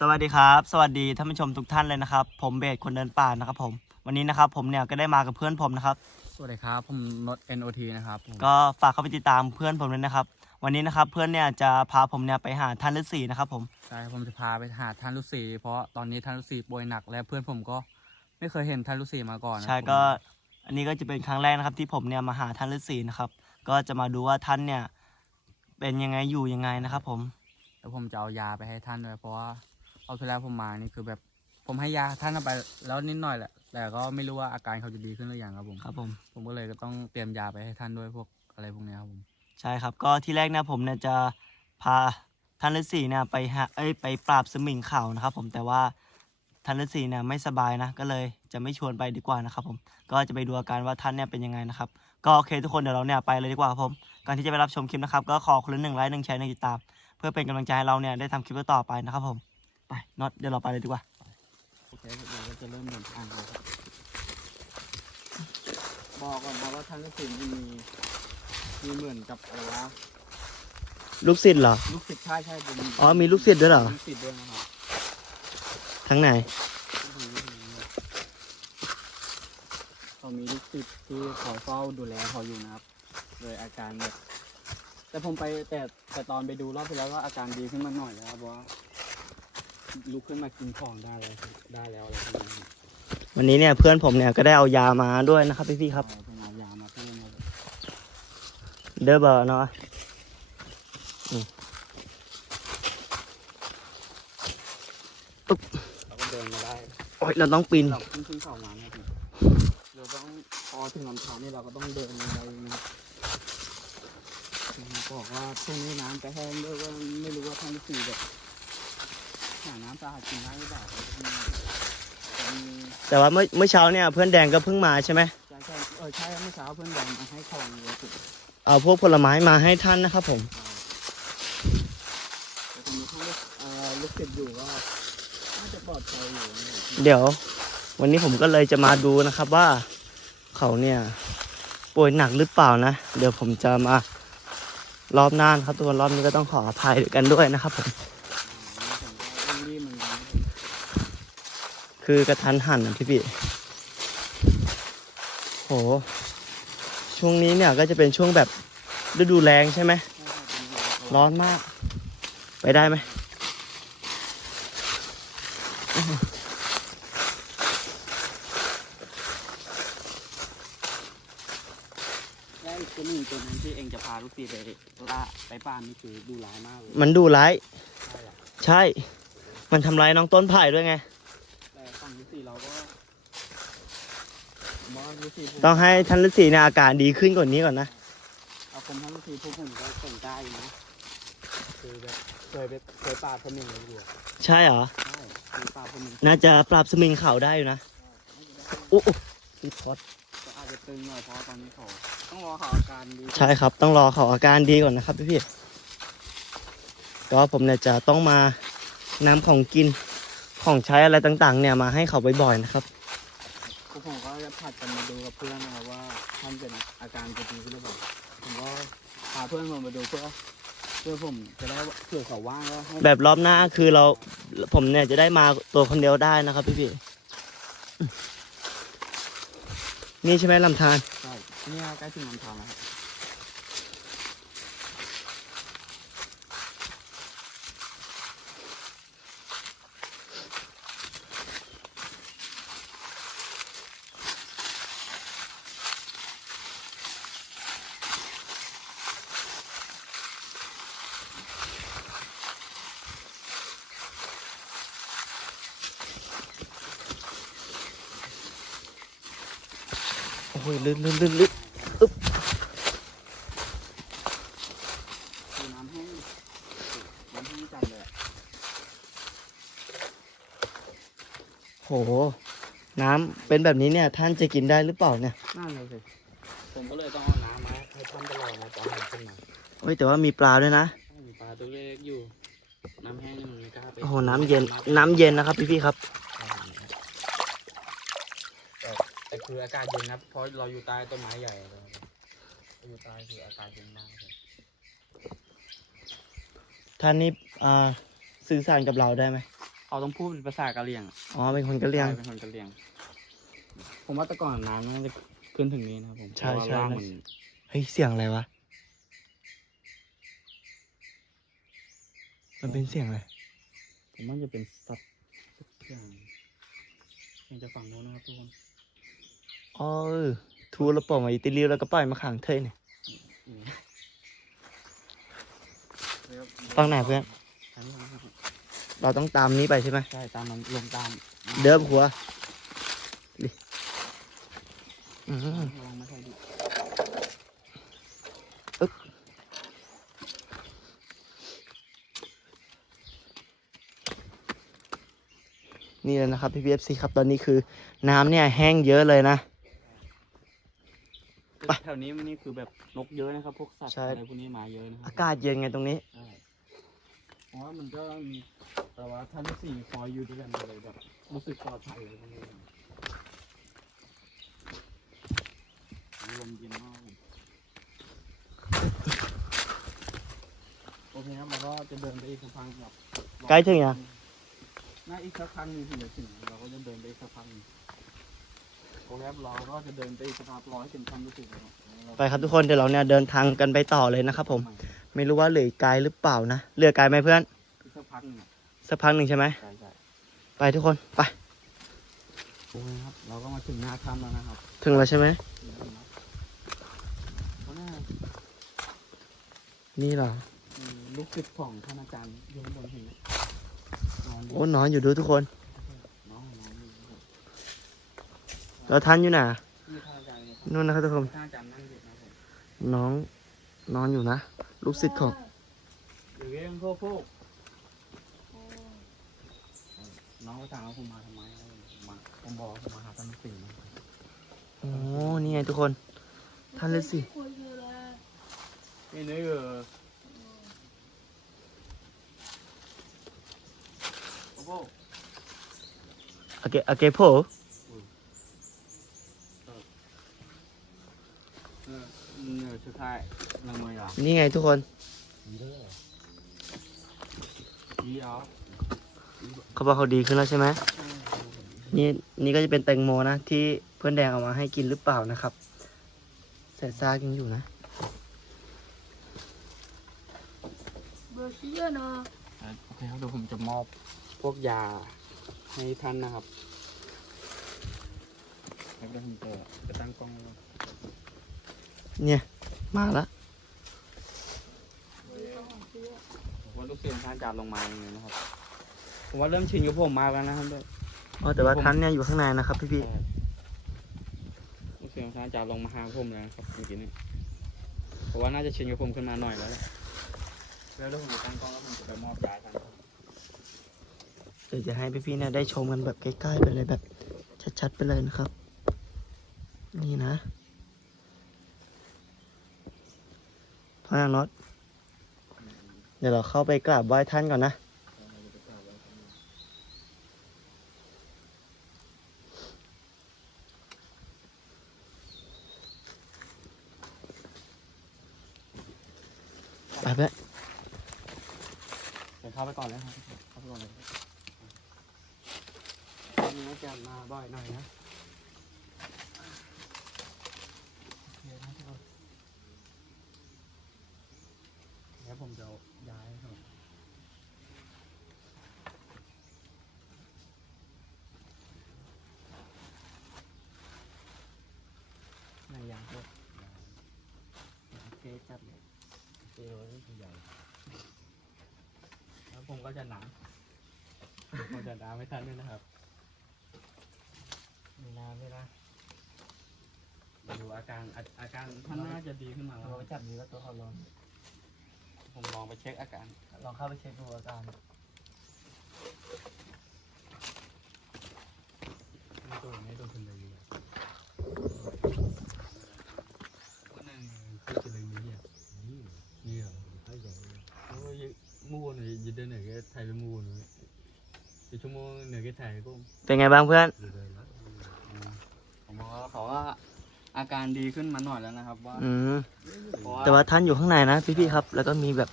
สวัสดีครับ สวัสดีท่านผู้ชมทุกท่านเลยนะครับ ผมเบสคนเดินป่านะครับผมวันนี้นะครับผมเนี่ยก็ได้มากับเพื่อนผมนะครับ สวัสดีครับ ผมนด NOT นะครับผมก็ฝากเข้าไปติดตามเพื่อนผมเลยนะครับ วันนี้นะครับเพื่อนเนี่ยจะพาผมเนี่ยไปหาท่านฤาษีนะครับผมใช่ผมจะพาไปหาท่านฤาษีเพราะตอนนี้ท่านฤาษีป่วยหนัก และเพื่อนผมก็ไม่เคยเห็นท่านฤาษีมาก่อนนะใช่ผมก็อันนี้ก็จะเป็นครั้งแรกนะครับ ที่ผมเนี่ยมาหาท่านฤาษีนะครับก็จะมาดูว่าท่านเนี่ยเป็นยังไงอยู่ยังไงนะครับผม แล้วผมจะเอายาไปให้ท่านด้วยเพราะว่า เอาที่แล้วผมมานี่คือแบบ ผมให้ยาท่านเอาไปแล้วนิดหน่อยแหละ แต่ก็ไม่รู้ว่าอาการเขาจะดีขึ้นหรือยังครับผม ครับผม ผมก็เลยก็ต้องเตรียมยาไปให้ท่านด้วยพวกอะไรพวกเนี้ยครับผม ใช่ครับ ก็ที่แรกเนี่ยผมเนี่ยจะพาท่านฤาษีเนี่ยไปหาเอ้ยไปปราบสมิงเขานะครับ ผมแต่ว่าท่านฤาษีเนี่ยไม่สบายนะ ก็เลยจะไม่ชวนไปดีกว่านะครับ ผม ก็จะไปดูอาการว่าท่านเนี่ยเป็นยังไงนะครับ ก็โอเคทุกคนเดี๋ยวเราเนี่ยไปเลยดีกว่าครับผมก่อนที่จะไปรับชมคลิปนะครับ ก็ขอคนละหนึ่งไลค์หนึ่งแชร์หนึ่งติดตาม เพื่อเป็นกำลังใจให้เราเนี่ยได้ทำคลิปต่อไปนะครับผม ไปน็อตเดี๋ยวเราไปเลยดีกว่าโอเคเดี๋ยวเราจะเริ่มเดินทางเลยครับบอกก่อนนะว่าท่านฤาษีมีมีเหมือนกับอะไรวะลูกศิษย์เหรอ ลูกศิษย์ใช่ใช่ผมอ๋อมีลูกศิษย์ด้วยเหรอ ลูกศิษย์ด้วยนะครับทั้งไหนเขามีลูกศิษย์ที่คอยเฝ้าดูแลเขาอยู่นะครับ โดยอาการแบบแต่ผมไปแต่แต่ตอนไปดูรอบที่แล้วว่าอาการดีขึ้นมาหน่อยแล้วครับเพราะว่า ลุกขึ้นมากินของได้แล้วได้แล้วอะไรพวกนี้ครับวันนี้เนี่ยเพื่อนผมเนี่ยก็ได้เอายามาด้วยนะครับพี่ๆครับ เอาเพิ่งเอายามาเพิ่มมาเลยเดอเบอร์เนาะเราก็เดินมาได้โอ๊ยเราต้องปีน เราขึ้นขึ้นเขามานะครับเราต้องพอถึงลำธารนี่เราก็ต้องเดินไปนะครับบอกว่าช่วงนี้น้ำจะแห้งด้วยว่าไม่รู้ว่าท่านฤาษีแบบ หาน้ำสะอาดกินได้หรือเปล่าจะมีแต่ว่าเมื่อเมื่อเช้าเนี่ยเพื่อนแดงก็เพิ่งมาใช่ไหมใช่ใช่เออใช่เมื่อเช้าเพื่อนแดงมาให้ของเยอะสุดเอาพวกผลไม้มาให้ท่านนะครับผมแต่ตอนนี้ถ้าลูกเอ่อลูกศิษย์อยู่ก็น่าจะปลอดภัยอยู่นะครับเดี๋ยว วันนี้ผมก็เลยจะมาดูนะครับว่าเขาเนี่ยป่วยหนักหรือเปล่านะ เดี๋ยวผมจะมารอบหน้านะครับทุกคนรอบนี้ก็ต้องขออภัยกันด้วยนะครับผม อ่าผมก็เร่งรีบเหมือนกัน คือกระทันหันนะพี่พี่โห ช่วงนี้เนี่ยก็จะเป็นช่วงแบบฤดูแรงใช่ไหม ร้อนมาก ไปได้ไหม และอีกตัวหนึ่งตัวนั้นที่เองจะพาลูกศิษย์ไปล่าไปป่านนี่คือดูร้ายมากเลยมันดูร้าย ใช่หรอใช่มันทำร้ายน้องต้นไผ่ด้วยไง แต่ฝั่งลูกศิษย์เราก็ผมว่าลูกศิษย์ผมต้องให้ท่านฤาษีเนี่ยอาการดีขึ้นกว่านี้ก่อนนะ เอาผมทั้งลูกศิษย์พวกผมก็สนใจอยู่นะคือแบบเคยไปเคยปราบพมิงเลยอยู่อะใช่เหรอ ใช่เคยปราบพมิงน่าจะปรับสมิงเขาได้อยู่นะอุ๊อุ๊พี่พอดก็อาจจะตึงหน่อยเพราะว่าตอนนี้เขาต้องรอเขาอาการดีใช่ครับ ต้องรอเขาอาการดีก่อนนะครับพี่พี่ก็ผมเนี่ยจะต้องมานำของกิน ของใช้อะไรต่างๆ เนี่ยมาให้เขาบ่อยๆนะครับพวกผมก็จะผัดกันมาดูกับเพื่อนนะครับว่าท่านเป็นอาการจะดีขึ้นหรือเปล่าผมก็พาเพื่อนผมมาดูเพื่อเพื่อผมจะได้เผื่อเขาว่างก็ให้แบบรอบหน้าคือเราผมเนี่ยจะได้มาตัวคนเดียวได้นะครับพี่พี่นี่ใช่ไหมลำธารใช่นี่ใกล้ถึงลำธารแล้วครับ โอ้ยลึกลึกลึกลึกคือน้ำแห้งน้ำแห้งจัดเลยอะโห น้ำเป็นแบบนี้เนี่ย ท่านจะกินได้หรือเปล่าเนี่ยน่าเลยสิผมก็เลยต้องเอาน้ำมาให้ท่านตลอดนะตอนผมขึ้นมาโอ้ยแต่ว่ามีปลาด้วยนะมีปลาตัวเล็กอยู่ น้ำแห้งนี่มันไม่กล้าไปโอ้โหน้ำเย็นน้ำเย็นนะครับพี่พี่ๆครับ แต่แต่ คืออากาศเย็นนะเพราะเราอยู่ใต้ต้นไม้ใหญ่เลยเราอยู่ใต้คืออากาศเย็นมากเลยท่านนี่อ่าสื่อสารกับเราได้ไหมเอาต้องพูดเป็นภาษากะเหรี่ยงอ๋อเป็นคนกะเหรี่ยง ใช่เป็นคนกะเหรี่ยง ผมว่าแต่ก่อนน้ำน่าจะขึ้นถึงนี้นะครับผมใช่เพราะว่าใช่ร่างมันเฮ้ยเสียงอะไรวะมันเป็นเสียงอะไรผมว่าจะเป็นสัตว์สักอย่างยังจะฝั่งโน้นนะครับทุกคน อ๋อเออทูแล้วปล่อยมาอิตาลีแล้วก็ปล่อยมาขังเทยเนี่ยอืมฝั่งไหนเพื่อนอันนี้ครับเราต้องตามนี้ไปใช่ไหมใช่ตามมันลงตามเดิมหัวดิอืมลองมาใช่ดินี่เลยนะครับพี่พีเอฟซีครับตอนนี้คือ น้ำเนี่ยแห้งเยอะเลยนะ ไปแถวนี้มันนี่คือแบบนกเยอะนะครับ พวกสัตว์ใช่ อะไรพวกนี้มาเยอะนะครัอากาศเย็นไงตรงนี้ ใช่เพราะว่ามันก็มีแต่ว่าท่านที่สี่คอยอยู่ด้วยกันเลยแบบรู้สึกปลอดภัยเลยตรงนี้ลมเย็นมากผมโอเคครับเราก็จะเดินไปอีกสักพักครับ ใกล้ถึงยัง น่าอีกสักพักหนึงถึงจะถึงเราก็จะเดินไปอีกสักพักหนึง โอเคครับเราก็จะเดินไปอีกสักพักร้อยถึงความรู้สึกนะครับไปครับทุกคนเดี๋ยวเราเนี่ยเดินทางกันไปต่อเลยนะครับ ผม ไม่รู้ว่าเหลืออีกไกลหรือเปล่านะเหลือไกลไหมเพื่อนอีกสักพักหนึงอะสักพักหนึ่งใช่ไหมใช่ใช่ไปทุกคนไปโอเคครับ เราก็มาถึงหน้าถ้ำแล้วนะครับถึงแล้วใช่ไหมถึงแล้วนะเพราะหน้านี่เหรอมีลูกศิษย์ของท่านอาจารย์อยู่ข้างบนเห็นไหมนอนอยู่ โอ้นอนอยู่ดูทุกคนน้องนอนอยู่ครับ แล้วท่านอยู่ไหนนี่ท่านอาจารย์เลยครับนู่นนะครับทุกคนท่านอาจารย์นั่งอยู่นะครับผมน้องนอนอยู่นะ ลูกศิษย์ของอยู่เรื่องโคกโคกน้องก็ถามว่าผมมาทำไมอะไรมาผมบอกว่าผมมาหาท่านสี่นะโอ้นี่ไงทุกคน ท่านฤาษีนี่นี่เออโอ้โหโอเคโอเคโผเออ เนื้อชุดไทยนางมวยอะนี่ไงทุกคน ดีอะเขาบอกเขาดีขึ้นแล้วใช่ไหมนี่นี่ก็จะเป็นแตงโมนะ ที่เพื่อนแดงเอามาให้กินหรือเปล่านะครับเศษซากยังอยู่นะเบอร์เชื่อเนาะโอเคครับเดี๋ยวผมจะมอบพวกยาให้ท่านนะครับแล้วเดี๋ยวผมจะจะตั้งกล้องแล้ว เนี่ย มาละผมว่าลูกศิษย์ของท่านอาจารย์ลงมาอย่างนี้นะครับ ผมว่าเริ่มชินกับผมมากแล้วนะครับด้วยอ๋อแต่ว่าท่านเนี่ยอยู่ข้างในนะครับพี่พี่ลูกศิษย์ของท่านอาจารย์ลงมาหาผมแล้วนะครับเมื่อกี้นี้เพราะว่าน่าจะชินกับผมขึ้นมาหน่อยแล้วแหละแล้วเดี๋ยวผมจะตั้งกล้องแล้วผมจะไปมอบยาท่านครับเดี๋ยวจะให้พี่พี่ๆเนี่ยได้ชมกันแบบใกล้ๆไปเลยแบบชัดๆไปเลยนะครับ นี่นะ พอยังน็อต เดี๋ยวเราเข้าไปกราบไหว้ท่านก่อนนะ ไปเพื่อนเดี๋ยวเข้าไปก่อนเลยครับเข้าไปก่อนเลยนี่อาจารย์มาบ่อยหน่อยนะโอเคนะทุกคนเดี๋ยว ผมจะย้ายครับนายยางด้วยโอเคจับเลยโอเคเลยนี่คือใหญ่ แล้วผมก็จะหนังผมจะน้ำไม่ทันด้วยนะครับ มีน้ำด้วยนะดูอาการอาอาการท่านน่าจะดีขึ้นมาแล้ว เราจับนี้แล้วตัวเขาลอง ผมลองไปเช็คอาการ ลองเข้าไปเช็คดูอาการไม่โดนไม่โดนคนเลยก็นั่งคือจะเลยมีเนี่ยนี่เนี่ยให้ใหญ่โอ้ยมู่หน่อยยืนเดินหน่อยก็ถ่ายไปมู่หน่อยอีกชั่วโมงหน่อยก็ถ่ายก็เป็นไงบ้างเพื่อนผมบอกว่าเขาว่า อาการดีขึ้นมาหน่อยแล้วนะครับว่าอืมเพระแต่ว่าท่านอยู่ข้างในนะพี่ๆครับ แล้วก็มีแบบ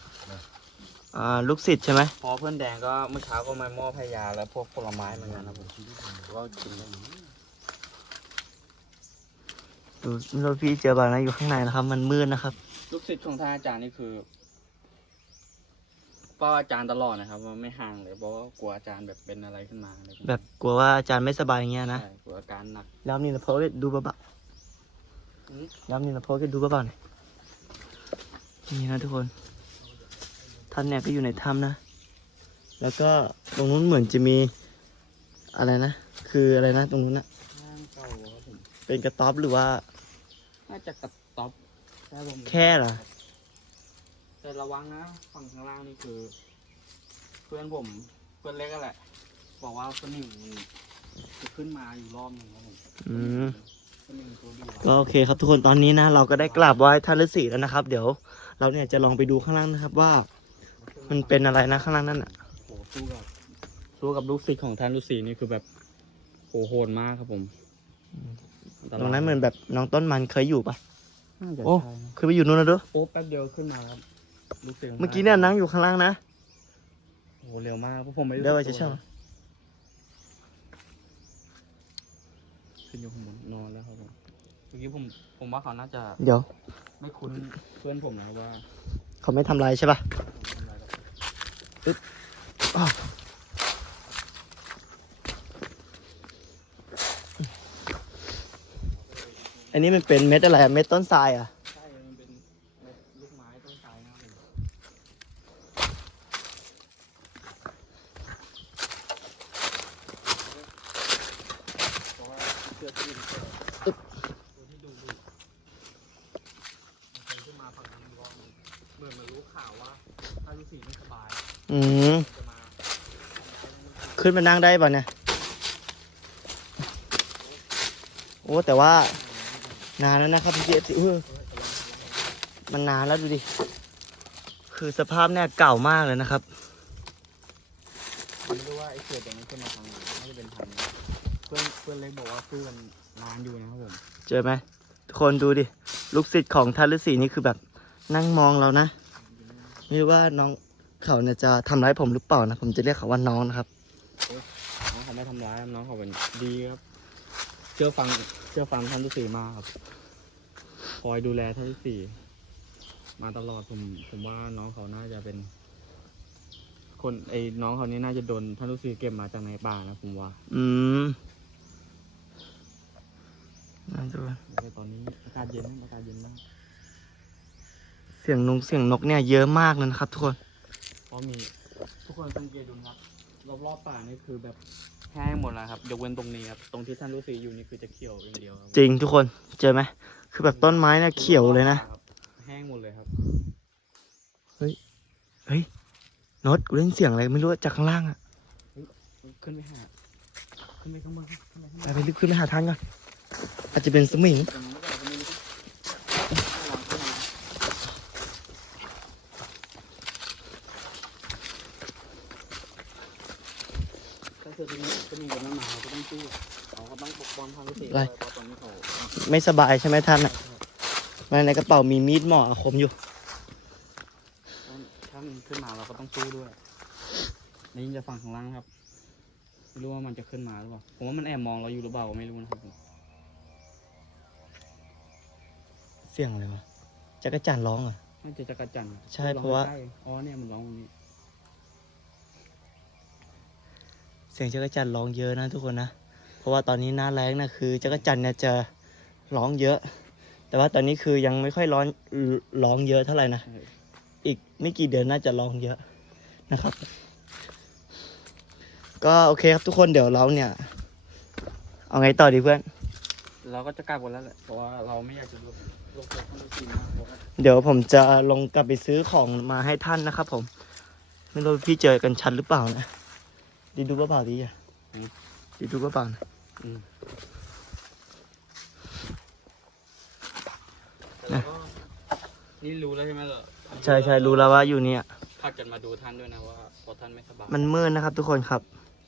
อ่าลูกศิษย์ใช่ไหมพอเพื่อนแดงก็เมื่อเช้าก็มามอบให้ยาแล้วพวกผลไม้เหมือนกันครับผมก็กินได้ดูไม่รู้พี่เจอบางนะอยู่ข้างในนะครับ มันมืดนะครับ ลูกศิษย์ของท่านอาจารย์นี่คือเฝ้าอาจารย์ตลอดนะครับว่าไม่ห่างเลยเพราะว่ากลัวอาจารย์แบบเป็นอะไรขึ้นมาอะไรขึ้นมาแบบกลัวว่าอาจารย์ไม่สบายอย่างเงี้ยนะใช่กลัวอาการหนัก แล้วนี่นะโพสต์ดูบ้าอืม ๆแล้วนี่นะโพสต์ดูบ้าๆหน่อยนี่นะทุกคนท่านเนี่ยก็อยู่ในถ้ำนะ แล้วก็ตรงนู้นเหมือนจะมีอะไรนะ คืออะไรนะ ตรงนู้นนะข้างเก่าครับผมเป็นกระต๊อบหรือว่า น่าจะกระต๊อบใช่ผมแค่เหรอแต่ระวังนะ ฝั่งข้างล่างนี่คือ เพื่อนผมเพื่อนเล็กก็แหละ บอกว่าสนิมมันจะขึ้นมาอยู่รอบหนึ่งครับผมอืม สนิมตัวเดียวก็โอเคครับทุกคนตอนนี้นะเราก็ได้กราบไหว้ท่านฤาษีแล้วนะครับ เดี๋ยวเราเนี่ยจะลองไปดูข้างล่างนะครับว่า มันเป็นอะไรนะข้างล่างนั่นอะโหสู้กับสู้กับลูกศิษย์ของท่านฤาษีนี่คือแบบโหโหดมากครับผมตรงนั้นเหมือนแบบน้องต้นมันเคยอยู่ปะน่าจะโอ้ใช่นะเคยไปอยู่นู่นนะดูโอ้แป๊บเดียวขึ้นมาครับลูกศิษย์ขงเมื่อกี้เนี่ยนั่งอยู่ข้างล่างนะโอ้โหเร็วมากพวกผมไม่รู้เดี๋ยวไว้สึจะกเช่า ตัว ขึ้นอยู่ข้างบนนอนแล้วครับผมเมื่อกี้ผมผมว่าเขาน่าจะเดี๋ยว ไม่คุ้นเพื่อนผมนะว่าเขาไม่ทำลายใช่ปะทำอะไรกับอ้าวอันนี้มันเป็นเม็ดอะไรอะเม็ดต้นทรายอะ ใช่มันเป็นลูกไม้ต้นไทรนะครับผมเพราะว่าเสื้อที่มันเจอตัวที่ดูดูมันขึ้นมาฝั่งทางนี้ก็เหมือนมันรู้ข่าวว่าถ้ารู้สีไม่สบาย อืม จะมาทำร้ายลูกศิษย์ ขึ้นมานั่งได้ป่ะเนี่ย โอ้ แต่ว่านานแล้วนะครับพี่เจสเออมันนานแล้วดูดิ คือสภาพเนี่ยเก่ามากเลยนะครับไม่รู้ว่าไอ้เศษตรงนี้ขึ้นมาทางไหนน่าจะเป็นทางนี้เพื่อนเพื่อนเล็กบอกว่าคือมันนานอยู่นะครับผมเจอไหมทุกคนดูดิ ลูกศิษย์ของท่านฤาษีนี่คือแบบนั่งมองเรานะ ไม่รู้ว่าน้องเขาเนี่ยจะทำร้ายผมหรือเปล่านะ ผมจะเรียกเขาว่าน้องนะครับน้องเขา ไม่ทำร้ายครับน้องเขาเป็นดีครับ เชื่อฟังเชื่อฟังท่านที่สี่มากครับ คอยดูแลท่านที่สี่มาตลอดผมผมว่าน้องเขาน่าจะเป็น คนไอ้น้องเขานี่น่าจะโดนท่านที่สี่เก็บมาจากในป่านะผมว่า อืมน่าจะว่าแต่ตอนนี้อากาศเย็นนะอากาศเย็นมากเสียงนงเสียงนกเนี่ยเยอะมากเลยนะครับทุกคนเพราะมีทุกคนสังเกตดูนะครับ รอบๆป่านี่คือแบบแห้งหมดแล้วครับยกเว้นตรงนี้ครับตรงที่ท่านฤาษีอยู่นี่คือจะเขียวอย่างเดียวครับจริงทุกคนเจอไหมคือแบบต้นไม้เนี่ยเขียวเลยนะครับแห้งหมดเลยครับเฮ้ยโนดกูได้ยินเสียงอะไรไม่รู้อะจากข้างล่างอะขึ้นไปหาขึ้นไปข้างบนขึ้นไปข้างบไปนไปรีบขึ้นไปหาทานก่อนอาจจะเป็นสมิง ตรงนั้นก็ไม่รู้ระวังขึ้นมา ถ้าเกิดตัวนี้ตัวนี้กับน้ำหมาเขาก็ต้องสู้เขาก็ต้องปกป้องทางรู้สึกอะไร เพราะตอนนี้เขาไม่สบายใช่ไหมท่านอะมาในกระเป๋ามีมีดหมออาคมอยู่ ถ้ามันขึ้นมาเราก็ต้องสู้ด้วยนี่จะฟังข้างล่างครับ ไม่รู้ว่ามันจะขึ้นมาหรือเปล่า ผมว่ามันแอบมองเราอยู่หรือเปล่าไม่รู้นะครับผมเสียงอะไรวะจักรจันทร์ร้องเหรอะ น่าจะจักรจันทร์ใช่เพราะว่า ใกล้ๆอ๋อเนี่ยมันร้องตรงนี้ เสียงจักรจันทร์ร้องเยอะนะทุกคนนะ เพราะว่าตอนนี้หน้าแรงนะคือจักรจันทร์เนี่ยจะร้องเยอะ แต่ว่าตอนนี้คือยังไม่ค่อยร้อนร้องเยอะเท่าไหร่นะใช่อีกไม่กี่เดือนน่าจะร้องเยอะนะครับ ก็โอเคครับทุกคนเดี๋ยวเราเนี่ย เอาไงต่อดีเพื่อน เราก็จะกลับกันแล้วแหละ เพราะว่าเราไม่อยากจะลงลงไปข้างในกินมากเพราะว่าเดี๋ยวผมจะลงกลับไปซื้อของมาให้ท่านนะครับผม ไม่รู้พี่เจอกันชัดหรือเปล่านะ ดีดูว่าเปล่าดีอะดีดูว่าเปล่านะอืมแต่เราก็นี่รู้แล้วใช่ไหมเหรอใช่ใช่รู้แล้วว่าอยู่เนี่ยพักกันมาดูท่านด้วยนะว่าพอท่านไม่สบายมันมืดนะครับ ทุกคนครับ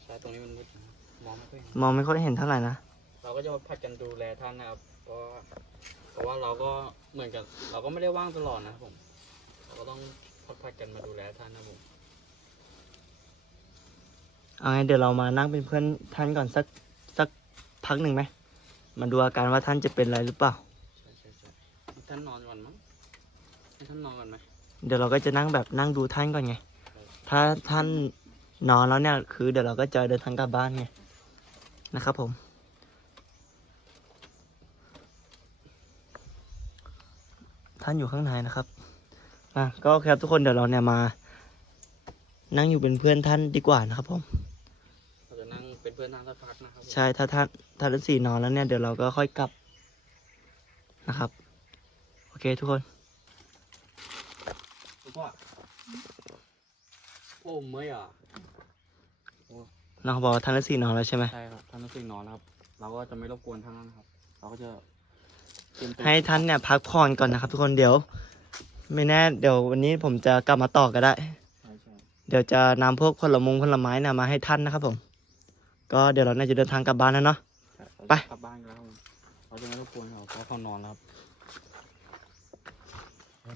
ใช่ตรงนี้มันมืดนะมองไม่ค่อยเห็นมองไม่ค่อยเห็นเท่าไหร่นะเราก็จะมาพักกันดูแลท่านนะครับเพราะว่าเพราะว่าเราก็เหมือนกับ เราก็ไม่ได้ว่างตลอดนะครับผมเราก็ต้องพักๆกันมาดูแลท่านนะครับผม เอาไงเดี๋ยวเรามานั่งเป็นเพื่อนท่านก่อนสักสักพักหนึ่งไหม มาดูอาการว่าท่านจะเป็นอะไรหรือเปล่าใช่ใช่ใช่ให้ท่านนอนก่อนมั้งให้ท่านนอนก่อนไหมเดี๋ยวเราก็จะนั่งแบบนั่งดูท่านก่อนไง ถ้าท่านนอนแล้วเนี่ยคือเดี๋ยวเราก็จะเดินทางกลับบ้านไงนะครับผม ท่านอยู่ข้างในนะครับอะก็โอเคครับทุกคนเดี๋ยวเราเนี่ยมา นั่งอยู่เป็นเพื่อนท่านดีกว่านะครับผมเราจะ นานสักพักนะครับใช่ถ้าท่านท่านฤาษีนอนแล้วเนี่ยเดี๋ยวเราก็ค่อยกลับนะครับ โอเคทุกคนพ่อโอ้เมื่อยอะน้องเขาบอกว่าท่านฤาษีนอนแล้วใช่ไหมใช่ครับท่านรู้สึกนอนแล้วครับ เราก็จะไม่รบกวนท่านแล้วนะครับ เราก็จะเตรียมตัวให้ท่านเนี่ยพักผ่อนก่อนนะครับ ทุกคนเดี๋ยว ไม่แน่เดี๋ยววันนี้ผมจะกลับมาต่อก็ได้ ใช่ใช่ เดี๋ยวจะนำพวกผลมงผลไม้นี่ยมาให้ท่านนะครับผม ก็เดี๋ยวเราน่าจะเดินทางกลับบ้านแล้วเนาะใช่เราไปจะกลับบ้านกันแล้วครับเราจะไม่รบกวนเขาเพราะเขานอนแล้วครับ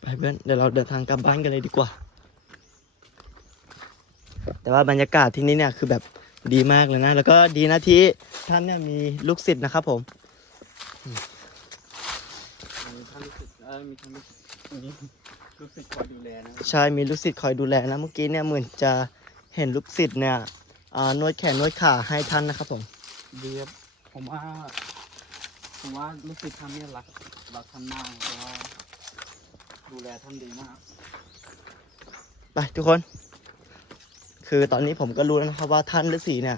ไปเพื่อนเดี๋ยวเราเดินทางกลับบ้านกันเลยดีกว่า แต่ว่าบรรยากาศที่นี่เนี่ยคือแบบดีมากเลยนะ แล้วก็ดีนะที่ท่านเนี่ยมีลูกศิษย์นะครับผม มีท่านรู้สึกเออมีท่านรู้สึกมีรู้สึกคอยดูแลนะครับใช่มีลูกศิษย์คอยดูแลนะเมื่อกี้เนี่ยเหมือนจะเห็นลูกศิษย์เนี่ยอ่า นวดแขนนวดขาให้ท่านนะครับผมดีครับผมว่า ผมว่ารู้สึกท่านเนี่ยรักรักท่านมากเพราะว่าดูแลท่านดีมากไปทุกคน คือตอนนี้ผมก็รู้แล้วนะครับว่าท่านฤาษีเนี่ย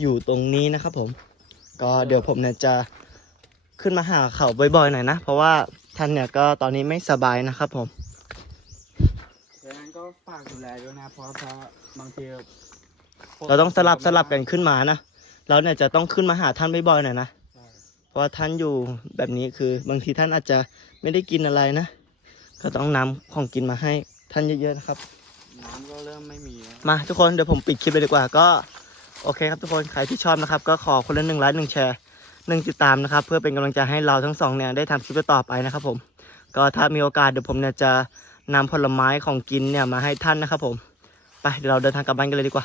อยู่ตรงนี้นะครับผม ก็เดี๋ยวผมเนี่ยจะขึ้นมาหาเขาบ่อยๆหน่อยนะ เพราะว่าท่านเนี่ยก็ตอนนี้ไม่สบายนะครับผมดังนั้นก็ฝากดูแลด้วยนะ เพราะเพราะบางทีพว เราต้องสลับสลับกันขึ้นมานะ เราเนี่ยจะต้องขึ้นมาหาท่านบ่อยๆหน่อยนะใช่เพราะว่าท่านอยู่แบบนี้คือบางทีท่านอาจจะไม่ได้กินอะไรนะ ก็ต้องนำของกินมาให้ท่านเยอะๆนะครับ น้ำก็เริ่มไม่มีแล้วมาทุกคนเดี๋ยวผมปิดคลิปเลยดีกว่าก็โอเคครับทุกคนใครที่ชอบนะครับ ก็ขอคนละหนึ่งไลค์หนึ่งแชร์หนึ่งติดตามนะครับ เพื่อเป็นกำลังใจให้เราทั้งสองเนี่ยได้ทำคลิปต่อไปนะครับผม ก็ถ้ามีโอกาสเดี๋ยวผมเนี่ยจะนำผลไม้ของกินเนี่ยมาให้ท่านนะครับผม ไปเดี๋ยวเราเดินทางกลับบ้านกันเลยดีกว่า